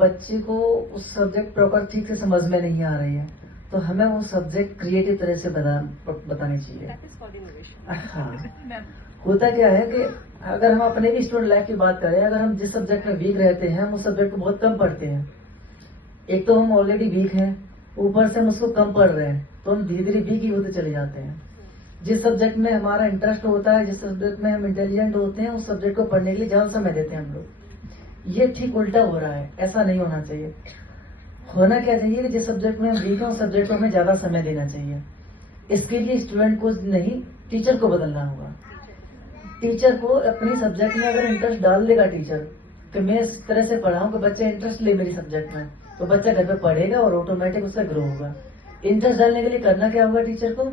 बच्चे को उस सब्जेक्ट प्रॉपर ठीक से समझ में नहीं आ रही है, तो हमें वो सब्जेक्ट क्रिएटिव तरह से बतानी चाहिए। हाँ, होता क्या है कि अगर हम अपने भी स्टूडेंट लाइफ की बात करें, अगर हम जिस सब्जेक्ट में वीक रहते हैं हम उस सब्जेक्ट को बहुत कम पढ़ते हैं। एक तो हम ऑलरेडी वीक हैं, ऊपर से हम उसको कम पढ़ रहे हैं, तो हम धीरे धीरे वीक ही होते चले जाते हैं। जिस सब्जेक्ट में हमारा इंटरेस्ट होता है, जिस सब्जेक्ट में हम इंटेलिजेंट होते हैं, उस सब्जेक्ट को पढ़ने के लिए ज्यादा समय देते हैं हम लोग। ये ठीक उल्टा हो रहा है, ऐसा नहीं होना चाहिए। होना क्या चाहिए कि जिस सब्जेक्ट में हम वीक हैं उस सब्जेक्ट को हमें ज्यादा समय देना चाहिए। इसके लिए स्टूडेंट को नहीं, टीचर को बदलना होगा। टीचर को अपनी सब्जेक्ट में अगर इंटरेस्ट डाल देगा टीचर कि मैं इस तरह से पढ़ाऊं कि बच्चा इंटरेस्ट ले मेरी सब्जेक्ट में, तो बच्चा घर पे पढ़ेगा और ऑटोमेटिक उससे ग्रो होगा। इंटरेस्ट डालने के लिए करना क्या होगा टीचर को,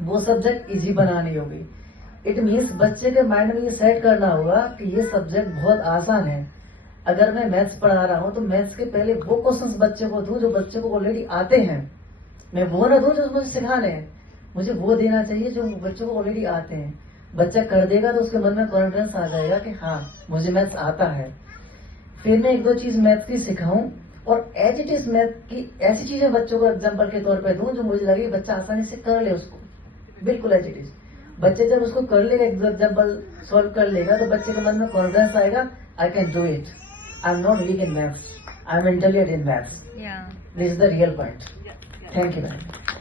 वो सब्जेक्ट इजी बनानी होगी। इट मीन्स बच्चे के माइंड में ये सेट करना होगा कि ये सब्जेक्ट बहुत आसान है। अगर मैं मैथ्स पढ़ा रहा हूं तो मैथ्स के पहले वो क्वेश्चंस बच्चे को दूं जो बच्चे को ऑलरेडी आते हैं। मैं वो ना दूं जो मुझे सिखाने हैं, मुझे वो देना चाहिए जो बच्चों को ऑलरेडी आते हैं। बच्चा कर देगा तो उसके मन में कॉन्फिडेंस आ जाएगा कि हाँ मुझे मैथ्स आता है। फिर मैं एक दो चीज मैथ की सिखाऊं और एज इट इज मैथ की ऐसी चीजें बच्चों को एग्जाम्पल के तौर पर दूं जो मुझे लगे बच्चा आसानी से कर ले उसको, बिल्कुल एज इट इज। बच्चे जब उसको कर लेगा, एग्जाम्पल सॉल्व कर लेगा, तो बच्चे के मन में कॉन्फिडेंस आएगा, I can do it, I am not weak in maths, I am intelligent in maths. This is the real point. Thank you ma'am.